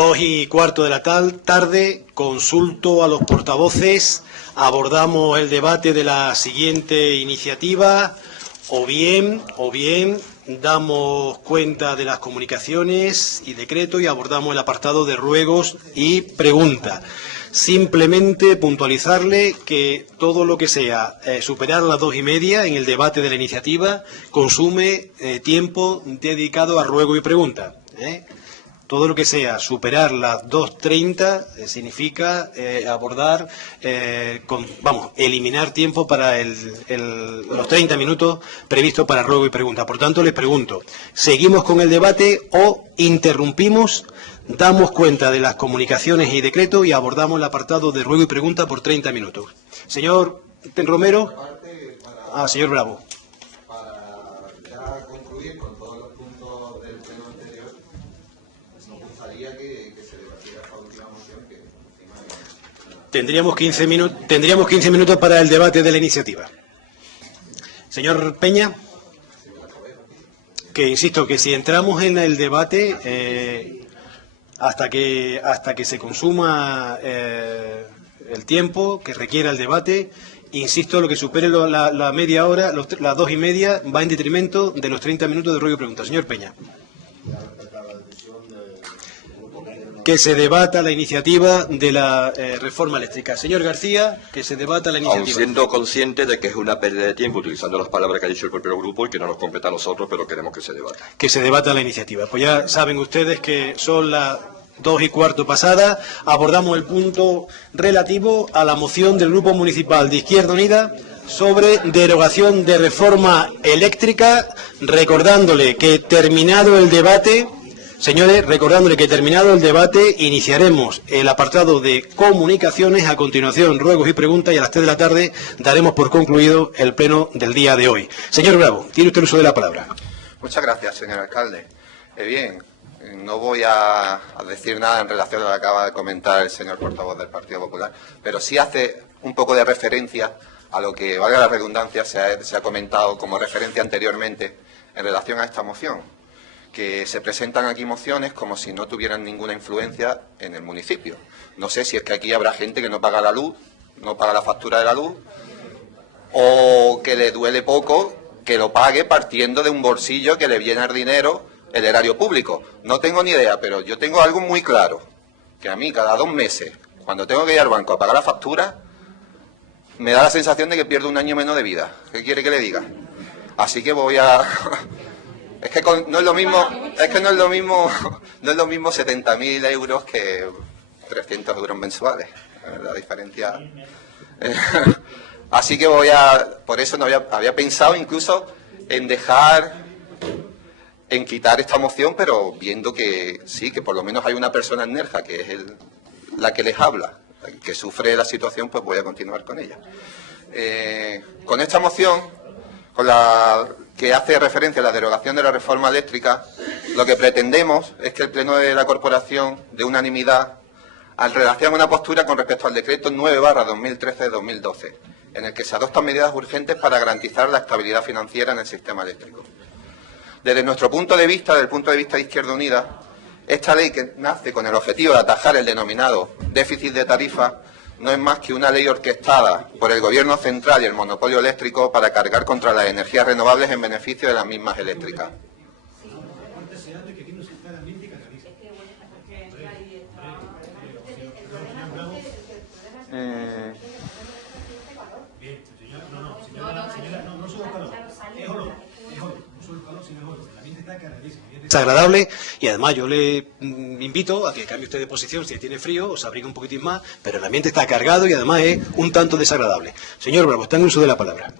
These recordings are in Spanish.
2:15 de la tarde, consulto a los portavoces, abordamos el debate de la siguiente iniciativa, o bien damos cuenta de las comunicaciones y decretos y abordamos el apartado de ruegos y preguntas. Simplemente puntualizarle que todo lo que sea superar las 2:30 en el debate de la iniciativa consume tiempo dedicado a ruego y pregunta. Todo lo que sea superar las 2:30 significa abordar, eliminar tiempo para los 30 minutos previstos para ruego y pregunta. Por tanto, les pregunto, ¿seguimos con el debate o interrumpimos, damos cuenta de las comunicaciones y decretos y abordamos el apartado de ruego y pregunta por 30 minutos? Señor Romero. Señor Bravo. Tendríamos 15 minutos para el debate de la iniciativa. Señor Peña, que insisto que si entramos en el debate hasta que se consuma el tiempo que requiera el debate, insisto, lo que supere la media hora, las 2:30, va en detrimento de los 30 minutos de ruego y pregunta. Señor Peña. Que se debata la iniciativa de la reforma eléctrica. Señor García, que se debata la iniciativa. Aun siendo consciente de que es una pérdida de tiempo, utilizando las palabras que ha dicho el propio grupo y que no nos compete a nosotros, pero queremos que se debata. Que se debata la iniciativa. Pues ya saben ustedes que son las 2:15 pasadas. Abordamos el punto relativo a la moción del Grupo Municipal de Izquierda Unida sobre derogación de reforma eléctrica, recordándole que terminado el debate... Señores, recordándole que terminado el debate iniciaremos el apartado de comunicaciones, a continuación ruegos y preguntas y a las 3 de la tarde daremos por concluido el pleno del día de hoy. Señor Bravo, tiene usted el uso de la palabra. Muchas gracias, señor alcalde. Bien, no voy a decir nada en relación a lo que acaba de comentar el señor portavoz del Partido Popular, pero sí hace un poco de referencia a lo que, valga la redundancia, se ha comentado como referencia anteriormente en relación a esta moción, que se presentan aquí mociones como si no tuvieran ninguna influencia en el municipio. No sé si es que aquí habrá gente que no paga la luz, no paga la factura de la luz, o que le duele poco que lo pague partiendo de un bolsillo que le viene al dinero el erario público. No tengo ni idea, pero yo tengo algo muy claro, que a mí cada 2 meses, cuando tengo que ir al banco a pagar la factura, me da la sensación de que pierdo un año menos de vida. ¿Qué quiere que le diga? Así que voy a... Es que no es lo mismo 70.000 euros que 300 euros mensuales. La diferencia. Así que por eso no había pensado incluso en quitar esta moción, pero viendo que sí, que por lo menos hay una persona en Nerja, que es la que les habla, que sufre la situación, pues voy a continuar con ella. Con esta moción, con la que hace referencia a la derogación de la reforma eléctrica, lo que pretendemos es que el Pleno de la Corporación, de unanimidad, relacione una postura con respecto al decreto 9/2013 de 2012, en el que se adoptan medidas urgentes para garantizar la estabilidad financiera en el sistema eléctrico. Desde nuestro punto de vista, desde el punto de vista de Izquierda Unida, esta ley, que nace con el objetivo de atajar el denominado déficit de tarifa, no es más que una ley orquestada por el Gobierno central y el monopolio eléctrico para cargar contra las energías renovables en beneficio de las mismas eléctricas. Desagradable, y además yo le invito a que cambie usted de posición si tiene frío o se abrigue un poquitín más, pero el ambiente está cargado y además es un tanto desagradable. Señor Bravo, está en uso de la palabra.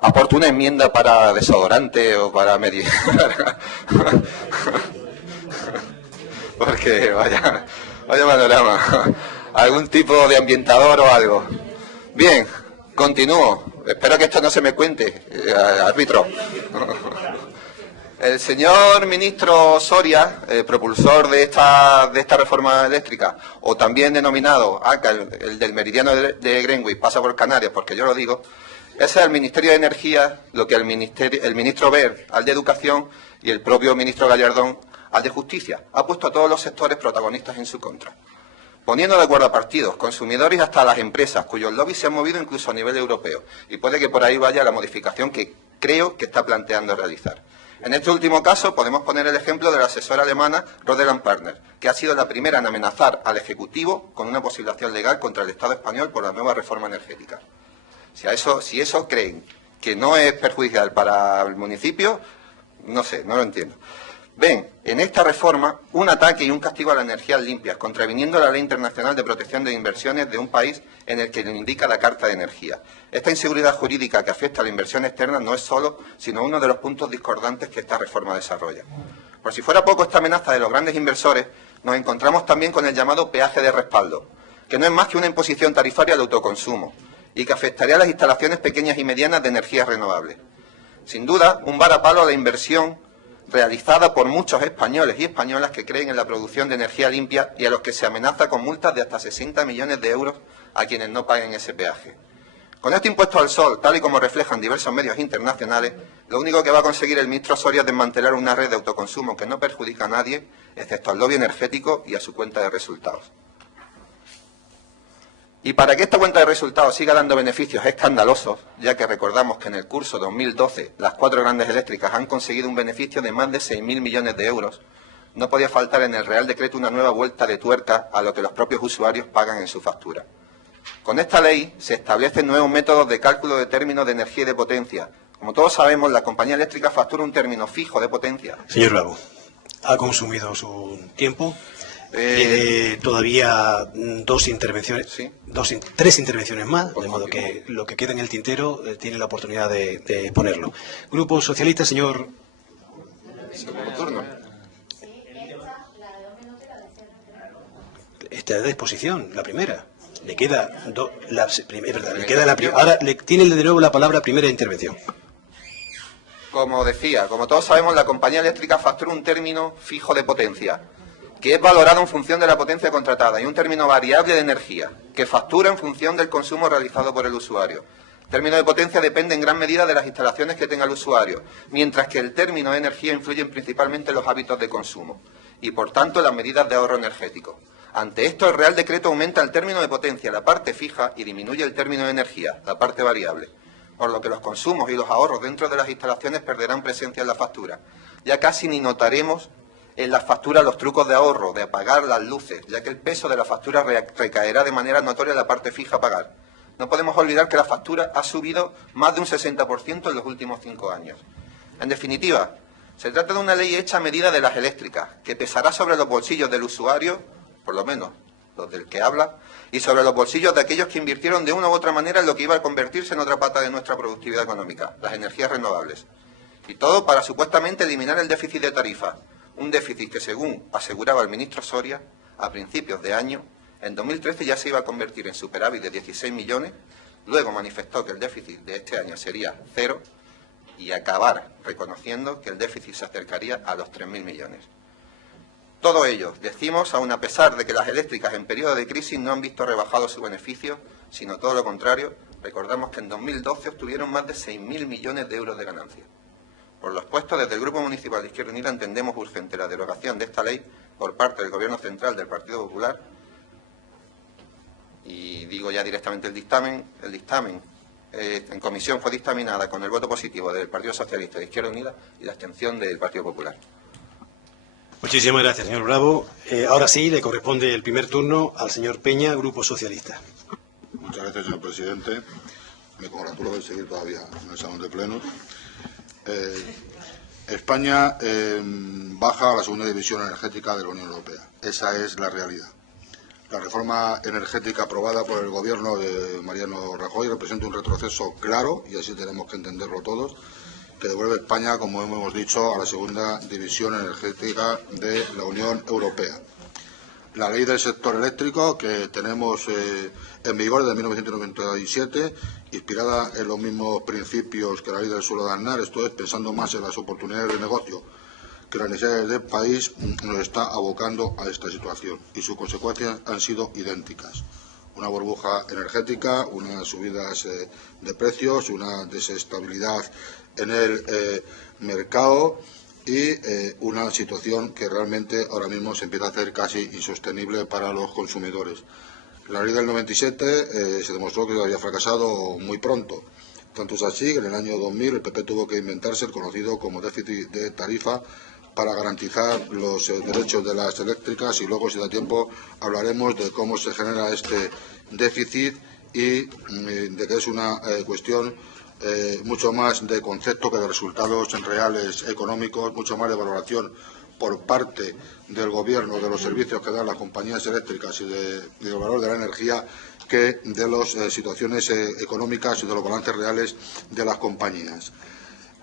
¿Aporto una enmienda para desodorante o para medir? Porque vaya panorama. ¿Algún tipo de ambientador o algo? Bien, continúo. Espero que esto no se me cuente, árbitro. El señor ministro Soria, propulsor de esta reforma eléctrica, o también denominado ACA, el del meridiano de Greenwich, pasa por Canarias, porque yo lo digo, ese es el Ministerio de Energía, lo que el ministro Wert, al de Educación, y el propio ministro Gallardón al de justicia, ha puesto a todos los sectores protagonistas en su contra, poniendo de acuerdo a partidos, consumidores y hasta a las empresas, cuyos lobbies se han movido incluso a nivel europeo. Y puede que por ahí vaya la modificación que creo que está planteando realizar. En este último caso podemos poner el ejemplo de la asesora alemana Rothschild & Partner, que ha sido la primera en amenazar al Ejecutivo con una posible acción legal contra el Estado español por la nueva reforma energética. Si eso creen que no es perjudicial para el municipio, no sé, no lo entiendo. Ven en esta reforma un ataque y un castigo a las energías limpias, contraviniendo la Ley Internacional de Protección de Inversiones de un país en el que lo indica la Carta de Energía. Esta inseguridad jurídica que afecta a la inversión externa no es solo, sino uno de los puntos discordantes que esta reforma desarrolla. Por si fuera poco esta amenaza de los grandes inversores, nos encontramos también con el llamado peaje de respaldo, que no es más que una imposición tarifaria al autoconsumo y que afectaría a las instalaciones pequeñas y medianas de energías renovables. Sin duda, un varapalo a la inversión realizada por muchos españoles y españolas que creen en la producción de energía limpia y a los que se amenaza con multas de hasta 60 millones de euros a quienes no paguen ese peaje. Con este impuesto al sol, tal y como reflejan diversos medios internacionales, lo único que va a conseguir el ministro Soria es desmantelar una red de autoconsumo que no perjudica a nadie, excepto al lobby energético y a su cuenta de resultados. Y para que esta cuenta de resultados siga dando beneficios escandalosos, ya que recordamos que en el curso 2012 las 4 grandes eléctricas han conseguido un beneficio de más de 6.000 millones de euros, no podía faltar en el Real Decreto una nueva vuelta de tuerca a lo que los propios usuarios pagan en su factura. Con esta ley se establecen nuevos métodos de cálculo de términos de energía y de potencia. Como todos sabemos, la compañía eléctrica factura un término fijo de potencia. Señor Bravo, ha consumido su tiempo. Tiene todavía 2 intervenciones, ¿sí? 3 intervenciones más, Pues de modo continúo. que lo que queda en el tintero tiene la oportunidad de ponerlo. Grupo Socialista, señor. Segundo turno. Esta es de exposición, la primera. Le queda ahora tiene de nuevo la palabra primera intervención. Como decía, como todos sabemos, la compañía eléctrica factura un término fijo de potencia, que es valorado en función de la potencia contratada, y un término variable de energía, que factura en función del consumo realizado por el usuario. El término de potencia depende en gran medida de las instalaciones que tenga el usuario, mientras que el término de energía influye principalmente en los hábitos de consumo y, por tanto, en las medidas de ahorro energético. Ante esto, el Real Decreto aumenta el término de potencia, la parte fija, y disminuye el término de energía, la parte variable, por lo que los consumos y los ahorros dentro de las instalaciones perderán presencia en la factura. Ya casi ni notaremos en las facturas los trucos de ahorro, de apagar las luces, ya que el peso de la factura recaerá de manera notoria en la parte fija a pagar. No podemos olvidar que la factura ha subido más de un 60% en los últimos 5 años. En definitiva, se trata de una ley hecha a medida de las eléctricas, que pesará sobre los bolsillos del usuario, por lo menos los del que habla, y sobre los bolsillos de aquellos que invirtieron de una u otra manera en lo que iba a convertirse en otra pata de nuestra productividad económica, las energías renovables. Y todo para supuestamente eliminar el déficit de tarifa, un déficit que, según aseguraba el ministro Soria, a principios de año, en 2013 ya se iba a convertir en superávit de 16 millones, luego manifestó que el déficit de este año sería 0 y acabar reconociendo que el déficit se acercaría a los 3.000 millones. Todo ello, decimos, aun a pesar de que las eléctricas en periodo de crisis no han visto rebajado su beneficio, sino todo lo contrario. Recordamos que en 2012 obtuvieron más de 6.000 millones de euros de ganancias. Por lo expuesto, desde el Grupo Municipal de Izquierda Unida entendemos urgente la derogación de esta ley por parte del Gobierno Central del Partido Popular. Y digo ya directamente el dictamen en comisión fue dictaminada con el voto positivo del Partido Socialista de Izquierda Unida y la abstención del Partido Popular. Muchísimas gracias, señor Bravo. Ahora sí, le corresponde el primer turno al señor Peña, Grupo Socialista. Muchas gracias, señor presidente. Me congratulo de seguir todavía en el salón de plenos. España baja a la segunda división energética de la Unión Europea. Esa es la realidad. La reforma energética aprobada por el gobierno de Mariano Rajoy representa un retroceso claro, y así tenemos que entenderlo todos, que devuelve a España, como hemos dicho, a la segunda división energética de la Unión Europea. La ley del sector eléctrico que tenemos en vigor desde 1997, inspirada en los mismos principios que la ley del suelo de Aznar, esto es, pensando más en las oportunidades de negocio que las necesidades del país, nos está abocando a esta situación y sus consecuencias han sido idénticas. Una burbuja energética, unas subidas de precios, una desestabilidad en el mercado y una situación que realmente ahora mismo se empieza a hacer casi insostenible para los consumidores. La ley del 97 se demostró que había fracasado muy pronto. Tanto es así que en el año 2000 el PP tuvo que inventarse el conocido como déficit de tarifa para garantizar los derechos de las eléctricas, y luego, si da tiempo, hablaremos de cómo se genera este déficit y de que es una cuestión mucho más de concepto que de resultados reales económicos, mucho más de valoración por parte del Gobierno de los servicios que dan las compañías eléctricas y del valor de la energía que de las situaciones económicas y de los balances reales de las compañías.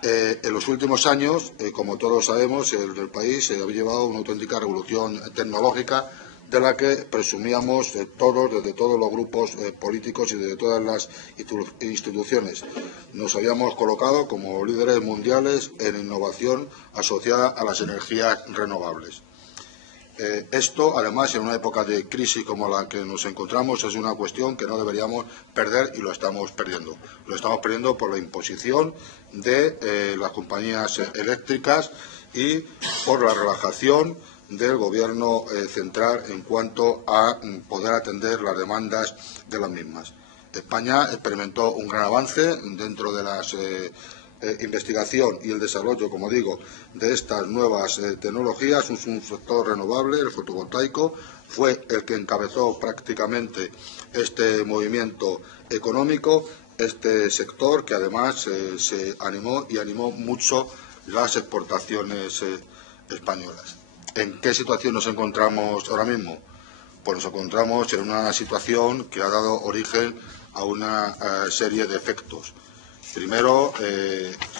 En los últimos años, como todos sabemos, el país se ha llevado una auténtica revolución tecnológica de la que presumíamos todos, desde todos los grupos políticos y desde todas las instituciones. Nos habíamos colocado como líderes mundiales en innovación asociada a las energías renovables. Esto, además, en una época de crisis como la que nos encontramos, es una cuestión que no deberíamos perder y lo estamos perdiendo. Lo estamos perdiendo por la imposición de las compañías eléctricas y por la relajación del Gobierno central en cuanto a poder atender las demandas de las mismas. España experimentó un gran avance dentro de las investigación y el desarrollo, como digo, de estas nuevas tecnologías. Es un sector renovable, el fotovoltaico, fue el que encabezó prácticamente este movimiento económico, este sector que además se animó y animó mucho las exportaciones españolas. ¿En qué situación nos encontramos ahora mismo? Pues nos encontramos en una situación que ha dado origen a una serie de efectos. Primero,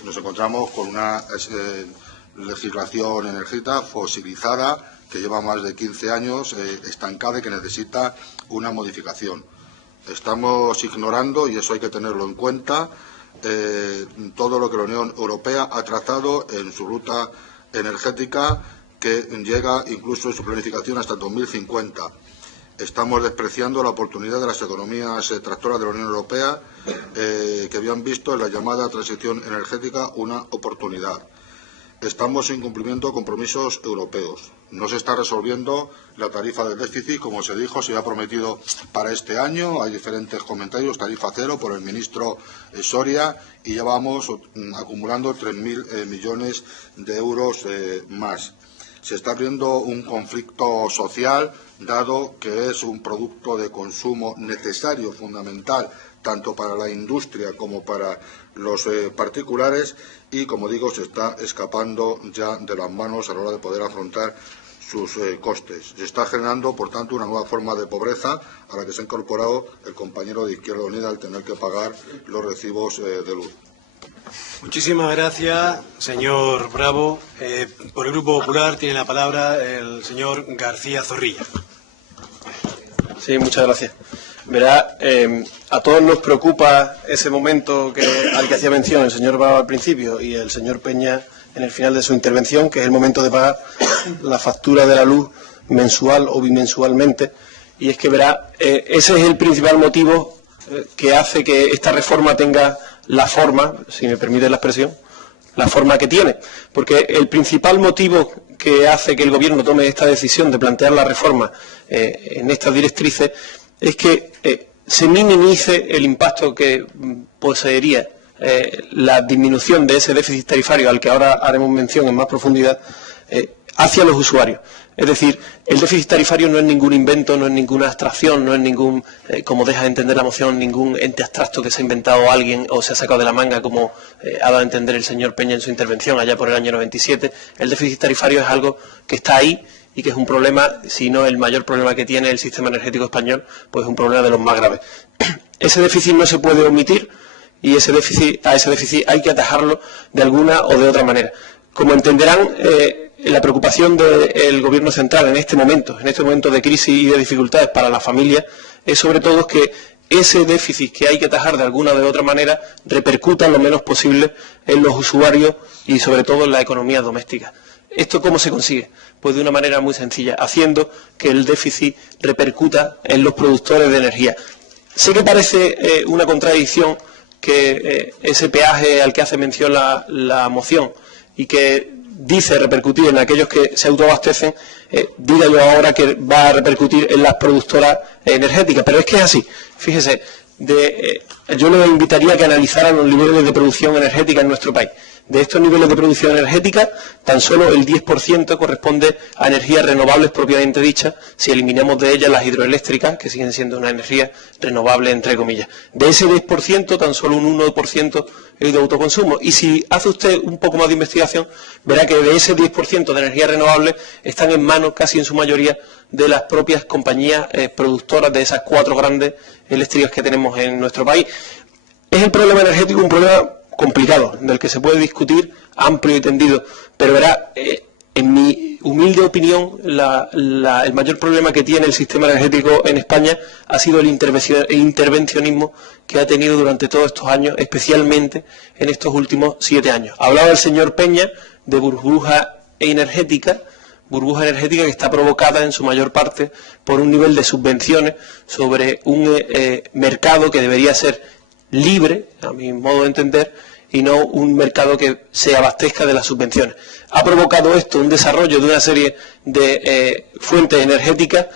nos encontramos con una legislación energética fosilizada que lleva más de 15 años estancada y que necesita una modificación. Estamos ignorando, y eso hay que tenerlo en cuenta, todo lo que la Unión Europea ha trazado en su ruta energética, que llega incluso en su planificación hasta el 2050. Estamos despreciando la oportunidad de las economías tractoras de la Unión Europea, que habían visto en la llamada transición energética una oportunidad. Estamos incumpliendo compromisos europeos. No se está resolviendo la tarifa del déficit, como se dijo, se había prometido para este año. Hay diferentes comentarios, tarifa cero por el ministro Soria, y ya vamos acumulando 3.000 millones de euros más. Se está abriendo un conflicto social, dado que es un producto de consumo necesario, fundamental, tanto para la industria como para los particulares, y, como digo, se está escapando ya de las manos a la hora de poder afrontar sus costes. Se está generando, por tanto, una nueva forma de pobreza a la que se ha incorporado el compañero de Izquierda Unida al tener que pagar los recibos de luz. Muchísimas gracias, señor Bravo. Por el Grupo Popular tiene la palabra el señor García Zorrilla. Sí, muchas gracias. Verá, a todos nos preocupa ese momento al que hacía mención el señor Bravo al principio y el señor Peña en el final de su intervención, que es el momento de pagar la factura de la luz mensual o bimensualmente. Y es que, verá, ese es el principal motivo que hace que esta reforma tenga la forma, si me permite la expresión, la forma que tiene. Porque el principal motivo que hace que el Gobierno tome esta decisión de plantear la reforma en estas directrices es que se minimice el impacto que poseería la disminución de ese déficit tarifario, al que ahora haremos mención en más profundidad, hacia los usuarios. Es decir, el déficit tarifario no es ningún invento, no es ninguna abstracción, no es ningún, como deja de entender la moción, ningún ente abstracto que se ha inventado alguien o se ha sacado de la manga, como ha dado a entender el señor Peña en su intervención allá por el año 97. El déficit tarifario es algo que está ahí y que es un problema, si no el mayor problema que tiene el sistema energético español, pues es un problema de los más graves. Ese déficit no se puede omitir y a ese déficit hay que atajarlo de alguna o de otra manera. Como entenderán, la preocupación del Gobierno central en este momento de crisis y de dificultades para las familias, es sobre todo que ese déficit que hay que atajar de alguna o de otra manera repercuta lo menos posible en los usuarios y sobre todo en la economía doméstica. ¿Esto cómo se consigue? Pues de una manera muy sencilla, haciendo que el déficit repercuta en los productores de energía. Sé que parece una contradicción que ese peaje al que hace mención la moción y que dice repercutir en aquellos que se autoabastecen, diga yo ahora que va a repercutir en las productoras energéticas. Pero es que es así. Fíjese, yo le invitaría a que analizaran los niveles de producción energética en nuestro país. De estos niveles de producción energética, tan solo el 10% corresponde a energías renovables propiamente dichas, si eliminamos de ellas las hidroeléctricas, que siguen siendo una energía renovable, entre comillas. De ese 10%, tan solo un 1% es de autoconsumo. Y si hace usted un poco más de investigación, verá que de ese 10% de energías renovables están en manos, casi en su mayoría, de las propias compañías productoras de esas 4 grandes eléctricas que tenemos en nuestro país. ¿Es el problema energético un problema complicado, del que se puede discutir amplio y tendido? Pero verá, en mi humilde opinión, el mayor problema que tiene el sistema energético en España ha sido el intervencionismo que ha tenido durante todos estos años, especialmente en estos últimos 7 años. Hablaba el señor Peña de burbuja energética que está provocada en su mayor parte por un nivel de subvenciones sobre un mercado que debería ser libre, a mi modo de entender, y no un mercado que se abastezca de las subvenciones. Ha provocado esto un desarrollo de una serie de fuentes energéticas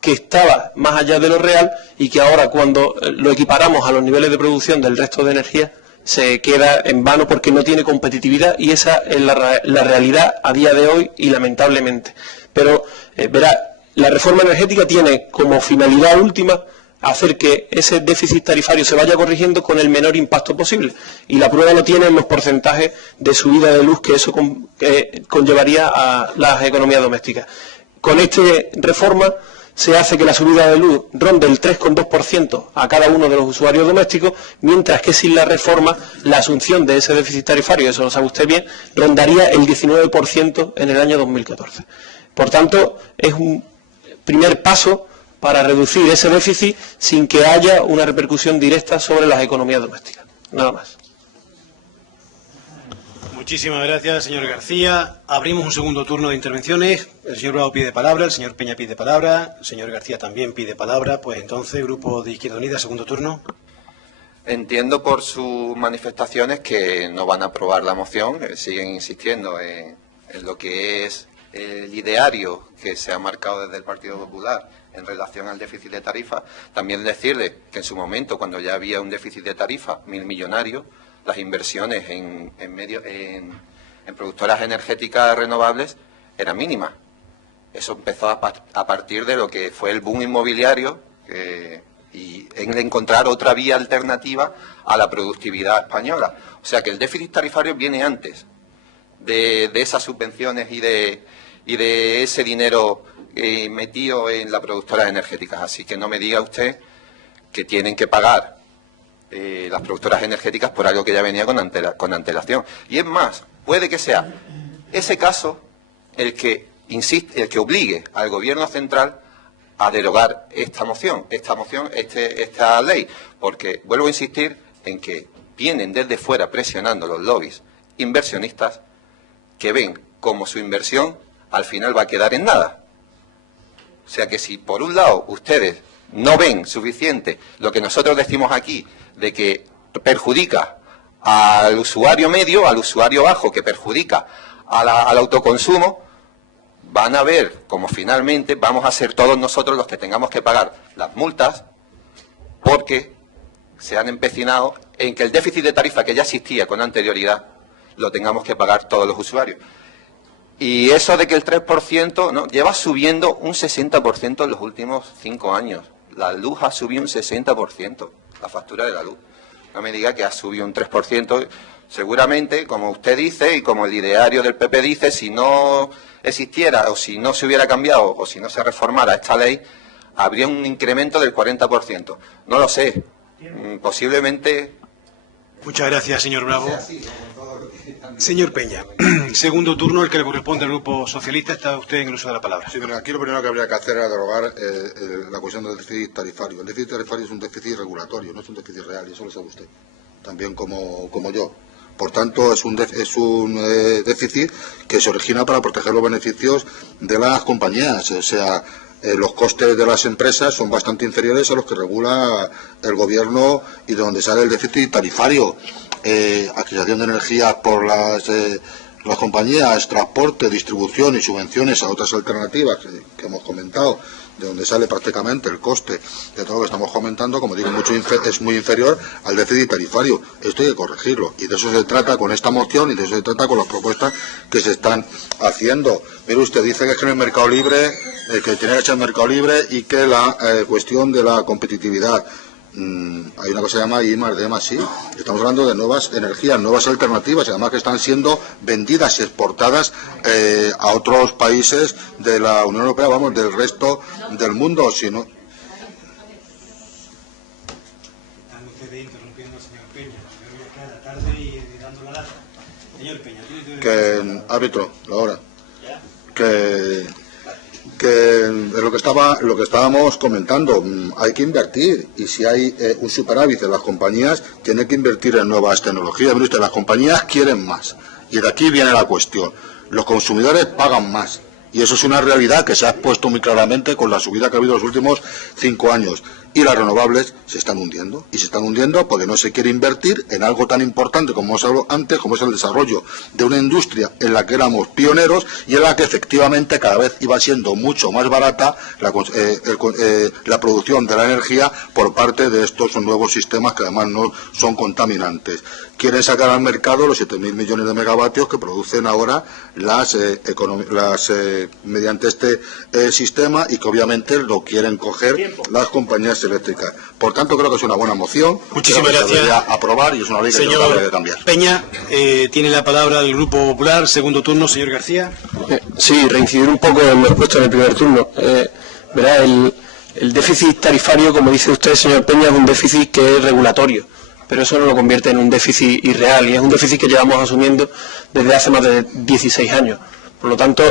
que estaba más allá de lo real y que ahora, cuando lo equiparamos a los niveles de producción del resto de energía, se queda en vano porque no tiene competitividad, y esa es la realidad a día de hoy, y lamentablemente. Pero verá, la reforma energética tiene como finalidad última hacer que ese déficit tarifario se vaya corrigiendo con el menor impacto posible. Y la prueba lo tiene en los porcentajes de subida de luz que eso conllevaría a las economías domésticas. Con esta reforma se hace que la subida de luz ronde el 3,2% a cada uno de los usuarios domésticos, mientras que sin la reforma la asunción de ese déficit tarifario, eso lo sabe usted bien, rondaría el 19% en el año 2014. Por tanto, es un primer paso para reducir ese déficit sin que haya una repercusión directa sobre las economías domésticas. Nada más. Muchísimas gracias, señor García. Abrimos un segundo turno de intervenciones. El señor Bravo pide palabra, el señor Peña pide palabra, el señor García también pide palabra. Pues entonces, Grupo de Izquierda Unida, segundo turno. Entiendo por sus manifestaciones que no van a aprobar la moción, siguen insistiendo en lo que es el ideario que se ha marcado desde el Partido Popular en relación al déficit de tarifa. También decirle que en su momento, cuando ya había un déficit de tarifa millonario, las inversiones en productoras energéticas renovables eran mínimas. Eso empezó a partir de lo que fue el boom inmobiliario y en encontrar otra vía alternativa a la productividad española. O sea que el déficit tarifario viene antes de esas subvenciones y de ese dinero metido en las productoras energéticas. Así que no me diga usted que tienen que pagar las productoras energéticas por algo que ya venía con antelación. Y es más, puede que sea ese caso el que obligue al Gobierno central a derogar esta ley, porque vuelvo a insistir en que vienen desde fuera presionando los lobbies inversionistas que ven como su inversión al final va a quedar en nada. O sea que si por un lado ustedes no ven suficiente lo que nosotros decimos aquí, de que perjudica al usuario medio, al usuario bajo, que perjudica al autoconsumo, van a ver como finalmente vamos a ser todos nosotros los que tengamos que pagar las multas porque se han empecinado en que el déficit de tarifa que ya existía con anterioridad lo tengamos que pagar todos los usuarios. Y eso de que el 3%, ¿no?, lleva subiendo un 60% en los últimos 5 años. La luz ha subido un 60%, la factura de la luz. No me diga que ha subido un 3%. Seguramente, como usted dice y como el ideario del PP dice, si no existiera o si no se hubiera cambiado o si no se reformara esta ley, habría un incremento del 40%. No lo sé. Posiblemente. Muchas gracias, señor Bravo. Señor Peña, segundo turno, el que le corresponde al Grupo Socialista. Está usted en el uso de la palabra. Sí, pero aquí lo primero que habría que hacer es derogar la cuestión del déficit tarifario. El déficit tarifario es un déficit regulatorio, no es un déficit real, y eso lo sabe usted, también como yo. Por tanto, es un déficit que se origina para proteger los beneficios de las compañías. O sea, los costes de las empresas son bastante inferiores a los que regula el Gobierno y de donde sale el déficit tarifario. Adquisición de energía por las compañías, transporte, distribución y subvenciones a otras alternativas que hemos comentado, de donde sale prácticamente el coste de todo lo que estamos comentando, como digo, es muy inferior al déficit tarifario. Esto hay que corregirlo, y de eso se trata con esta moción, y de eso se trata con las propuestas que se están haciendo. Mire usted, dice que es en el mercado libre, que tiene que ser el mercado libre, y que la cuestión de la competitividad. Hay una cosa que se llama I+D+I. Estamos hablando de nuevas energías, nuevas alternativas, y además que están siendo vendidas y exportadas a otros países de la Unión Europea, vamos, del resto del mundo. Si no... Están ustedes interrumpiendo al señor Peña. Cada tarde y dando la lata. Señor Peña, que árbitro, la hora. Que es lo que estábamos comentando, hay que invertir, y si hay un superávit en las compañías, tiene que invertir en nuevas tecnologías. Mire usted, las compañías quieren más, y de aquí viene la cuestión. Los consumidores pagan más, y eso es una realidad que se ha expuesto muy claramente con la subida que ha habido en los últimos 5 años. Y las renovables se están hundiendo, y se están hundiendo porque no se quiere invertir en algo tan importante como hemos hablado antes, como es el desarrollo de una industria en la que éramos pioneros y en la que efectivamente cada vez iba siendo mucho más barata la producción de la energía por parte de estos nuevos sistemas que además no son contaminantes. Quieren sacar al mercado los 7.000 millones de megavatios que producen ahora mediante este sistema, y que obviamente lo quieren coger las compañías eléctricas. Por tanto, creo que es una buena moción. Muchísimas gracias. Se debería aprobar, y es una ley que señor debe cambiar. Peña, tiene la palabra el Grupo Popular. Segundo turno, señor García. Sí, reincidir un poco en lo expuesto en el primer turno. Verá, el déficit tarifario, como dice usted, señor Peña, es un déficit que es regulatorio, pero eso no lo convierte en un déficit irreal, y es un déficit que llevamos asumiendo desde hace más de 16 años. Por lo tanto,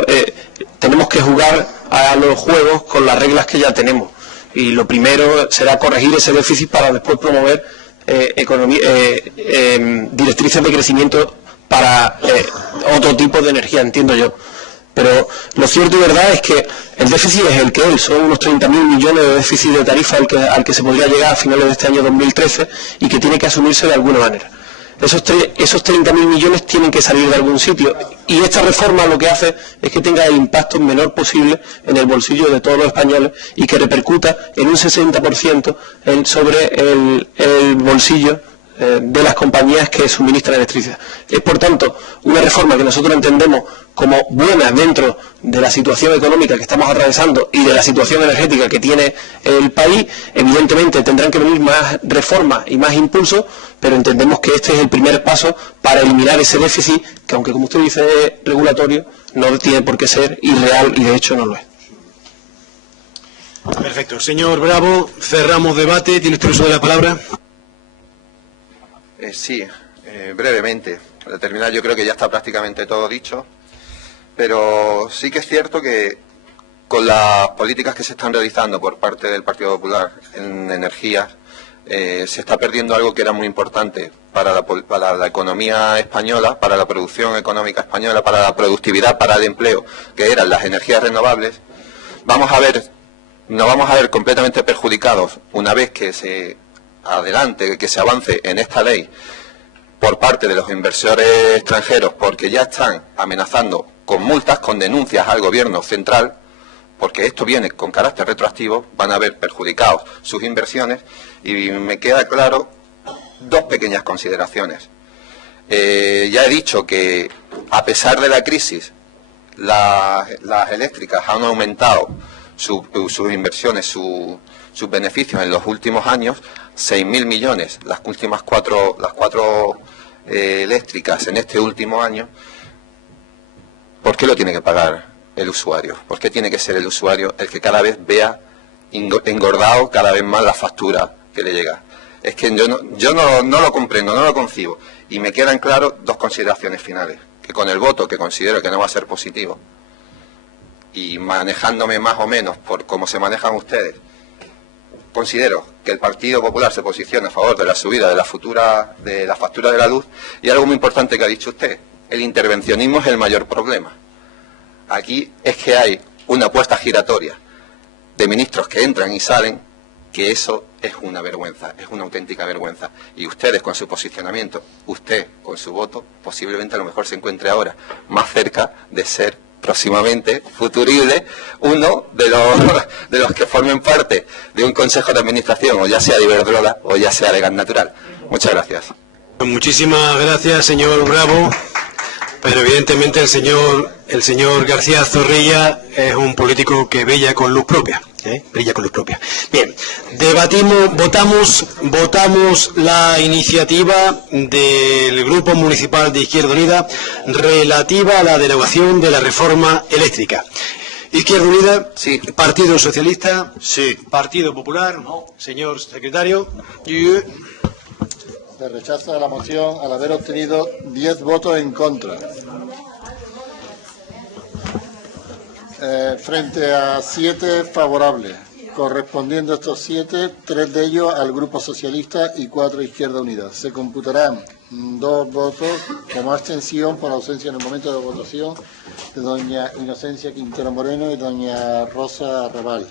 tenemos que jugar a los juegos con las reglas que ya tenemos, y lo primero será corregir ese déficit para después promover directrices de crecimiento para otro tipo de energía, entiendo yo. Pero lo cierto y verdad es que el déficit es el que es, son unos 30.000 millones de déficit de tarifa al que se podría llegar a finales de este año 2013, y que tiene que asumirse de alguna manera. Esos 30.000 millones tienen que salir de algún sitio, y esta reforma lo que hace es que tenga el impacto menor posible en el bolsillo de todos los españoles, y que repercuta en un 60% sobre el bolsillo de las compañías que suministran electricidad. Es, por tanto, una reforma que nosotros entendemos como buena dentro de la situación económica que estamos atravesando y de la situación energética que tiene el país. Evidentemente tendrán que venir más reformas y más impulsos, pero entendemos que este es el primer paso para eliminar ese déficit que, aunque como usted dice es regulatorio, no tiene por qué ser irreal, y de hecho no lo es. Perfecto. Señor Bravo, cerramos debate. ¿Tiene usted uso de la palabra? Sí, brevemente. Para terminar, yo creo que ya está prácticamente todo dicho, pero sí que es cierto que con las políticas que se están realizando por parte del Partido Popular en energías, se está perdiendo algo que era muy importante para la economía española, para la producción económica española, para la productividad, para el empleo, que eran las energías renovables. Nos vamos a ver completamente perjudicados una vez que se avance en esta ley por parte de los inversores extranjeros, porque ya están amenazando con multas, con denuncias al gobierno central, porque esto viene con carácter retroactivo. Van a ver perjudicados sus inversiones, y me queda claro dos pequeñas consideraciones. Ya he dicho que a pesar de la crisis, las eléctricas han aumentado sus inversiones, sus beneficios en los últimos años, 6.000 millones, las cuatro eléctricas en este último año. ¿Por qué lo tiene que pagar el usuario? ¿Por qué tiene que ser el usuario el que cada vez vea engordado cada vez más la factura que le llega? Es que yo no lo comprendo, no lo concibo. Y me quedan claras dos consideraciones finales, que con el voto, que considero que no va a ser positivo, y manejándome más o menos por cómo se manejan ustedes, considero que el Partido Popular se posiciona a favor de la subida de la factura de la luz. Y algo muy importante que ha dicho usted: el intervencionismo es el mayor problema. Aquí es que hay una apuesta giratoria de ministros que entran y salen que eso es una vergüenza, es una auténtica vergüenza. Y ustedes con su posicionamiento, usted con su voto, posiblemente a lo mejor se encuentre ahora más cerca de ser próximamente, futurible, uno de los que formen parte de un consejo de administración, o ya sea de Iberdrola o ya sea de Gas Natural. Muchas gracias. Muchísimas gracias, señor Bravo. Pero evidentemente el señor García Zorrilla es un político que brilla con luz propia. Brilla con luz propia. Bien, votamos la iniciativa del Grupo Municipal de Izquierda Unida relativa a la derogación de la reforma eléctrica. Izquierda Unida, sí. Partido Socialista, Sí. Partido Popular, no. Señor secretario. Se rechaza la moción al haber obtenido 10 votos en contra. Frente a 7 favorables, correspondiendo estos 7, 3 de ellos al Grupo Socialista y 4 a Izquierda Unida. Se computarán 2 votos como abstención por ausencia en el momento de votación de doña Inocencia Quintero Moreno y doña Rosa Raval.